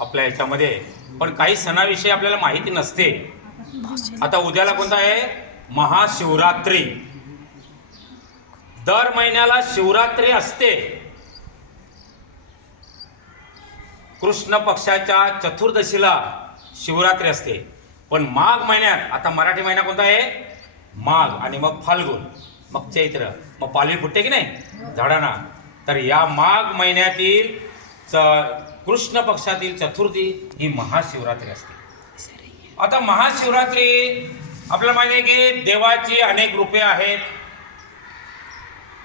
आपल्या ह्याच्यामध्ये. पण काही सणाविषयी आपल्याला माहिती नसते. आता उद्याला कोणता आहे? महाशिवरात्री. दर महिन्याला शिवरात्री असते. कृष्ण पक्षाच्या चतुर्दशीला शिवरात्री असते. पण माघ महिन्यात आता मराठी महिना कोणता आहे? माघ. आणि मग फाल्गुन. मग चैत्र. मग पालवी फुटते की नाही? झाडांना. तर या माघ महिन्यातील च कृष्ण पक्षातील चतुर्थी ही महाशिवरात्री असते. आता महाशिवरात्री आपल्याला माहिती आहे की देवाची अनेक रूपे आहेत.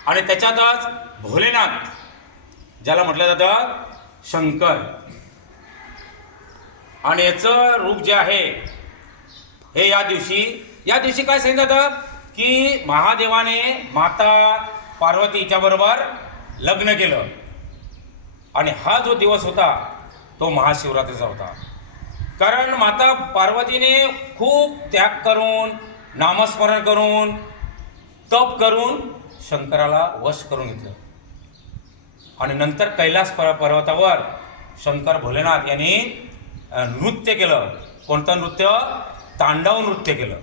आणि त्याच्यातच भोलेनाथ ज्याला म्हटलं जातं शंकर. आणि याचं रूप जे आहे हे या दिवशी या दिवशी काय सांगितलं जातं? की महादेवाने माता पार्वतीच्या बरोबर लग्न केलं. आणि हा जो दिवस होता तो महाशिवरात्रीचा होता. कारण माता पार्वतीने खूप त्याग करून नामस्मरण करून तप करून शंकराला वश करून घेतलं. आणि नंतर कैलास पर पर्वतावर शंकर भोलेनाथ यांनी नृत्य केलं. कोणतं नृत्य? तांडव नृत्य केलं.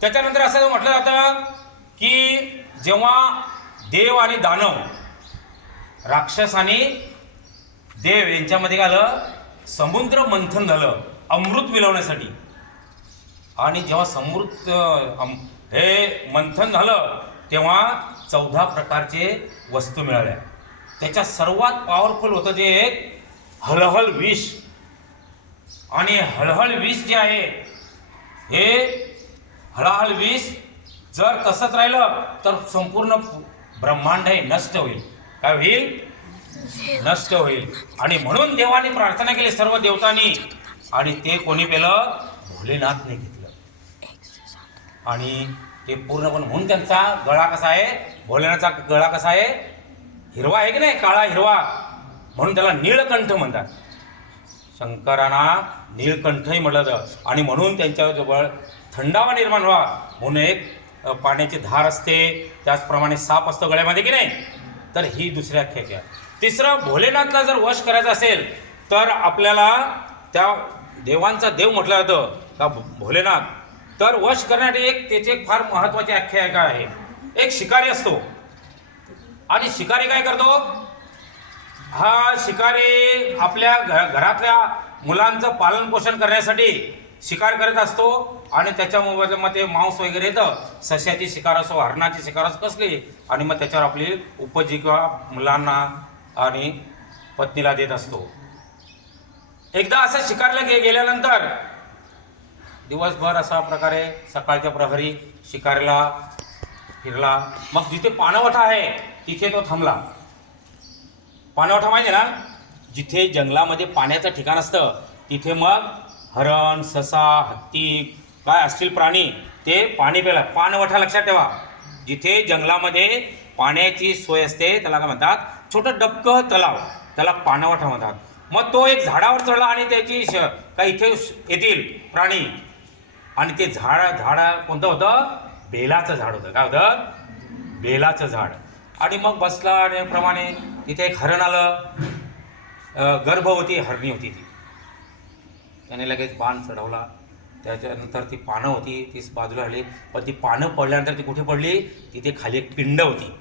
त्याच्यानंतर असं म्हटलं जातं की जेव्हा देव आणि दानव राक्षस आणि देव यांच्यामध्ये काय आलं समुद्र मंथन झालं अमृत मिळवण्यासाठी. आणि जेव्हा समृद्ध हे मंथन झालं तेव्हा चौदा प्रकारचे वस्तू मिळाल्या. त्याच्या सर्वात पॉवरफुल होतं जे एक हळहळ विष. आणि हळहळ विष जे आहे हे हळहळ विष जर तसंच राहिलं तर संपूर्ण ब्रह्मांड हे नष्ट होईल. काय होईल? नष्ट होईल. आणि म्हणून देवाने प्रार्थना केली सर्व देवतांनी. आणि ते कोणी पेलं भोलेनाथने घेतलं. आणि ते पूर्णपणे म्हणून त्यांचा गळा कसा आहे? भोलेनाथचा गळा कसा आहे? हिरवा आहे की नाही? काळा हिरवा. म्हणून त्याला नीळकंठ म्हणतात. शंकरांना नीळकंठही म्हटलं जातं. आणि म्हणून त्यांच्याजवळ थंडावा निर्माण व्हा म्हणून एक पाण्याची धार असते. त्याचप्रमाणे साप असतो गळ्यामध्ये की नाही? तर ही दुसरी आख्यायिका तिसरं भोलेनाथला जर वश करायचं असेल तर आपल्याला त्या देवांचा देव म्हटलं जातं का भो- भोलेनाथ. तर वश करण्यासाठी एक त्याची एक फार महत्त्वाची आख्यायिका आहे? एक शिकारी असतो. आणि शिकारी काय करतो? हा शिकारी आपल्या घ घरातल्या मुलांचं पालनपोषण करण्यासाठी शिकार करत असतो आणि त्याच्या मोबाईलमध्ये मांस वगैरे येतं. सश्याची शिकार असो हरणाची शिकार असो कसली. आणि मग त्याच्यावर आपली उपजीविका मुलांना आणि पत्नीला देत असतो. एकदा असं शिकारला गे गेल्यानंतर दिवसभर असा प्रकारे सकाळच्या प्रहरी शिकारीला फिरला. मग जिथे पाणवठा आहे तिथे तो थांबला. पाणवठा माहिती ना? जिथे जंगलामध्ये पाण्याचं ठिकाण असतं तिथे मग हरण ससा हत्ती काय असतील प्राणी ते पाणी प्यायला. पाणवठा लक्षात ठेवा. जिथे जंगलामध्ये पाण्याची सोय असते त्याला काय म्हणतात? छोटं डबकं तलाव. त्याला पाणवठा म्हणतात. मग तो एक झाडावर चढला आणि त्याची श काही इथे येतील प्राणी. आणि ते झाड झाड कोणतं होतं? बेलाचं झाड होतं. काय होतं? बेलाचं झाड. आणि मग बसला आणि प्रमाणे तिथे एक हरण आलं. गर्भवती हरणी होती ती. त्याने लगेच बाण चढवला. त्याच्यानंतर ती पानं होती ती बाजूला आली पण ती पानं पडल्यानंतर ती कुठे पडली? तिथे खाली एक पिंड होती.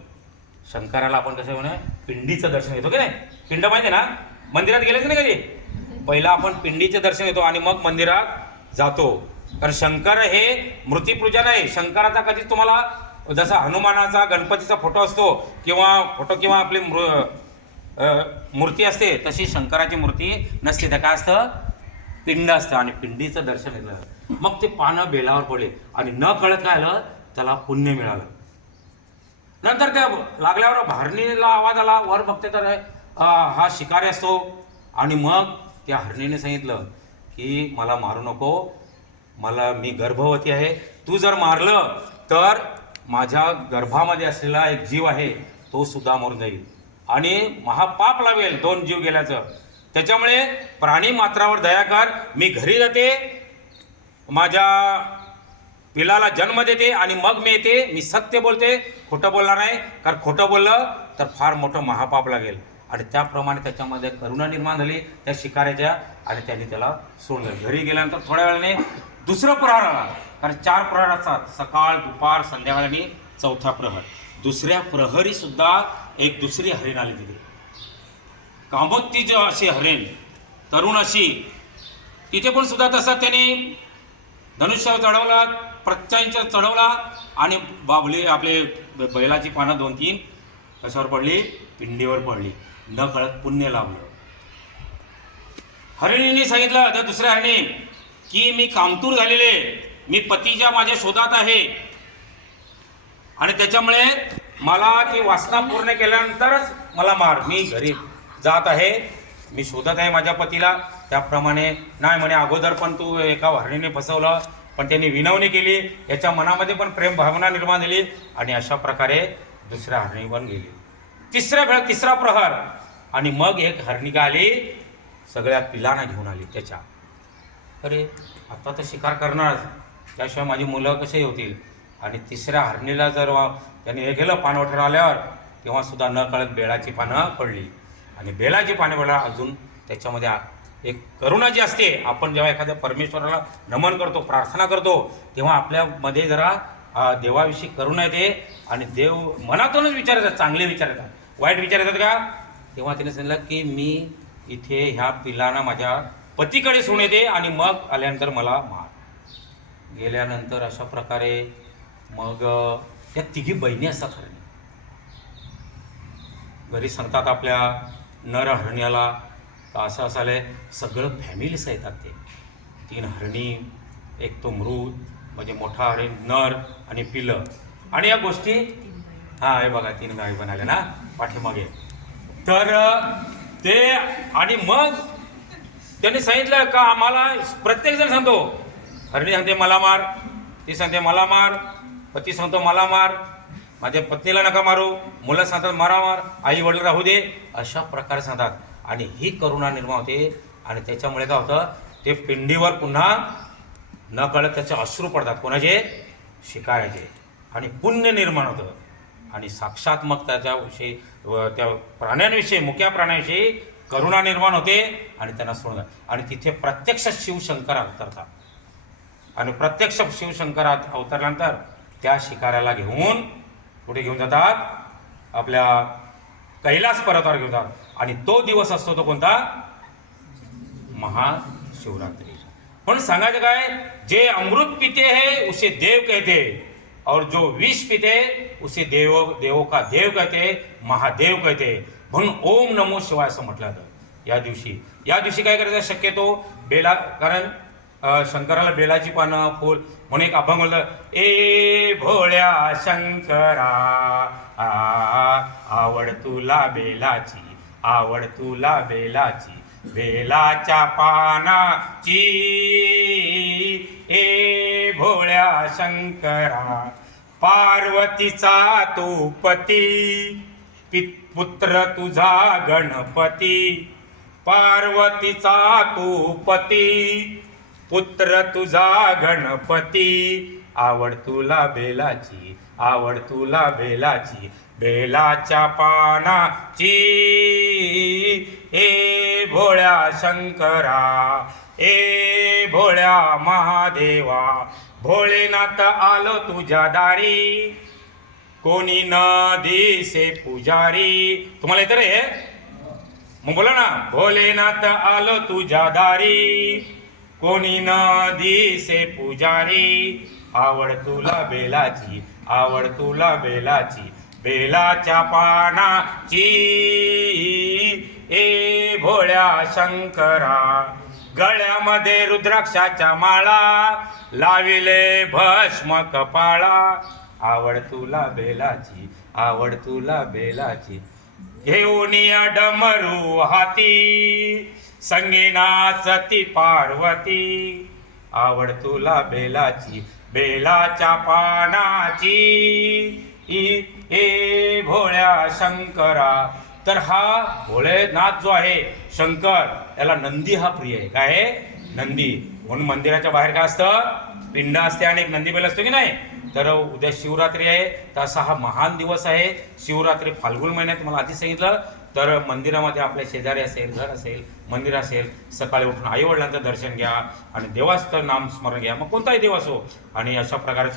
शंकराला आपण कसं म्हणे पिंडीचं दर्शन घेतो की नाही? पिंड माहिती आहे ना? मंदिरात गेले की नाही कधी? पहिला आपण पिंडीचं दर्शन घेतो आणि मग मंदिरात जातो. कारण शंकर हे मृत्यूपूजा नाही शंकराचा कधीच तुम्हाला जसा हनुमानाचा गणपतीचा फोटो असतो किंवा फोटो किंवा आपली मृ मूर्ती असते तशी शंकराची मूर्ती नसते. तर काय असतं? पिंड असतं आणि पिंडीचं दर्शन घेतलं मग ते पानं बेलावर पडले. आणि न कळत काय आलं त्याला पुण्य मिळालं. नंतर त्या लागल्यावर भारणीला आवाज आला वर बघते तर हा शिकारी असतो. आणि मग त्या हरणीने सांगितलं की मला मारू नको. मला मी गर्भवती आहे. तू जर मारलं तर माझ्या गर्भामध्ये असलेला एक जीव आहे तो सुद्धा मरून जाईल. आणि महापाप लावेल दोन जीव गेल्याचं. त्याच्यामुळे प्राणी मात्रावर दया कर. मी घरी जाते माझ्या पिलाला जन्म देते आणि मग मी येते. मी सत्य बोलते खोटं बोलणार नाही. कारण खोटं बोललं तर फार मोठं महापाप लागेल. आणि त्याप्रमाणे त्याच्यामध्ये करुणा निर्माण झाली त्या शिकाऱ्याच्या आणि त्यांनी त्याला सोडलं. घरी गेल्यानंतर थोड्या वेळाने दुसरं प्रहार आला. कारण चार प्रहार असतात. सकाळ दुपार संध्याकाळ आणि चौथा प्रहर. दुसऱ्या प्रहरीसुद्धा एक दुसरी हरिण आली तिथे कामोत्ती जो अशी हरिण तरुण अशी. तिथे पण सुद्धा तसा त्याने धनुष्य चढवला प्रत्यंच चढवला आणि बाबली आपले ब- बैलाची पानं दोन तीन कशावर पडली? पिंडीवर पडली. न कळत पुण्य लाभलं. हरिणीने सांगितलं त्या दुसऱ्या हरिणी की मी कामतूर झालेले. मी पतीच्या माझ्या शोधात आहे. आणि त्याच्यामुळे मला ती वासना पूर्ण केल्यानंतरच मला मार. मी घरी जात आहे. मी शोधत आहे माझ्या पतीला. त्याप्रमाणे नाही म्हणे अगोदर पण तू एका हरणीने फसवलं पण त्यांनी विनवणी केली. याच्या मनामध्ये पण प्रेम भावना निर्माण झाली आणि अशा प्रकारे दुसऱ्या हरणी पण गेली. तिसऱ्या वेळ तिसरा प्रहर. आणि मग एक हरणिका आली. सगळ्या पिलांना घेऊन आली त्याच्या. अरे आता तर शिकार करणारच त्याशिवाय माझी मुलं कसे होतील? आणि तिसऱ्या हरणीला जर त्याने त्यांनी हे केलं पाणवठर आल्यावर तेव्हा सुद्धा न कळत बेळाची पानं पडली. आणि बेलाची पाने पडला अजून त्याच्यामध्ये एक करुणा जी असते आपण जेव्हा एखाद्या परमेश्वराला नमन करतो प्रार्थना करतो तेव्हा आपल्यामध्ये जरा देवाविषयी करुणा येते आणि देव मनातूनच विचार येतात चांगले विचार येतात. वाईट विचार येतात का? तेव्हा त्याने सांगितलं की मी इथे ह्या पिलांना माझ्या पतीकडे सोडून येते आणि मग आल्यानंतर मला मार. गेल्यानंतर अशा प्रकारे मग त्या तिघी बहिणी असतात खरं घरी सांगतात आपल्या नर हरण्याला तर असं असाले सगळं फॅमिलीच येतात ते. तीन हरणी एक तो मृत म्हणजे मोठा हरिण नर आणि पिलं. आणि या गोष्टी हा हे बघा तीन गावी बनाल्या ना पाठीमागे. तर ते आणि मग त्यांनी सांगितलं का आम्हाला प्रत्येक जण सांगतो हरणी सांगते मला मार ती सांगते मला मार पती सांगतो मला मार. माझ्या पत्नीला नका मारू मुलं सांगतात मारा मार आई वडील राहू दे. अशा प्रकारे सांगतात. आणि ही करुणा निर्माण होते. आणि त्याच्यामुळे काय होतं ते पिंडीवर पुन्हा न कळत त्याचे अश्रू पडतात. कोणाचे? शिकाऱ्याचे. आणि पुण्य निर्माण होतं. आणि साक्षात मग त्याच्याविषयी त्या प्राण्यांविषयी मुक्या प्राण्यांविषयी करुणा निर्माण होते आणि त्यांना सोडून आणि तिथे प्रत्यक्ष शिवशंकर अवतरतात. आणि प्रत्यक्ष शिवशंकर अवतरल्यानंतर त्या शिकाऱ्याला घेऊन कुठे घेऊन जातात. आपल्या कैलास पर्वतावर घेऊन जातात. आणि तो दिवस असतो तो कोणता? महाशिवरात्री. पण सांगायचं काय? जे अमृत पिते है उसे देव कहते. और जो विष पिते उसे देव देवो का देव कहते महादेव कहते. म्हणून ओम नमो शिवाय असं म्हटलं जातं. या दिवशी. या दिवशी काय करायचं? शक्यतो बेला कारण शंकराला बेलाची पानं फूल म्हणून एक अभंग म्हणलं ए भोळ्या शंकरा आवड तुला बेलाची आवड तुला बेलाची बेलाच्या पानाची ए भोळ्या शंकरा पार्वतीचा तू पती पुत्र तुझा गणपती पार्वतीचा तू पती पुत्र तुझा गणपती. आवड तुला बेलाची आवड तुला बेलाची बेलाच्या पानाची. ए भोळ्या शंकरा ए भोळ्या महादेवा भोळेनाथ आलो तुझ्या दारी. कोणी न दिसे पुजारी. तुम्हाला येतं रे मग बोला ना भोलेनाथ आलो तुझ्या दारी. कोणी न दिसे पुजारी? आवड तुला बेलाची आवड तुला बेलाची बेलाच्या पानाची. ए भोळ्या शंकरा गळ्यामध्ये रुद्राक्षाच्या माळा लाविले भस्म कपाळा. आवड तुला बेलाची आवड तुला बेलाची घेऊन या डमरू हाती. संगीनाच ती पार्वती आवड तुला बेलाची बेलाच्या पानाची. ई ए भोळ्या शंकरा. तर हा भोळेनाथ जो आहे शंकर याला नंदी हा प्रिय आहे. काय आहे? नंदी. म्हणून मंदिराच्या बाहेर काय असतं? पिंड असते आणि एक नंदी बैल असतो की नाही? तर उद्या शिवरात्री आहे. तर असा हा महान दिवस आहे. शिवरात्री फाल्गुन महिन्यात मला आधी सांगितलं. तर मंदिरामध्ये आपल्या शेजारी असेल घर असेल मंदिर असेल सकाळी उठून आईवडिलांचं दर्शन घ्या आणि देवाचं नाम स्मरण घ्या. मग कोणताही देव असो आणि अशा प्रकारे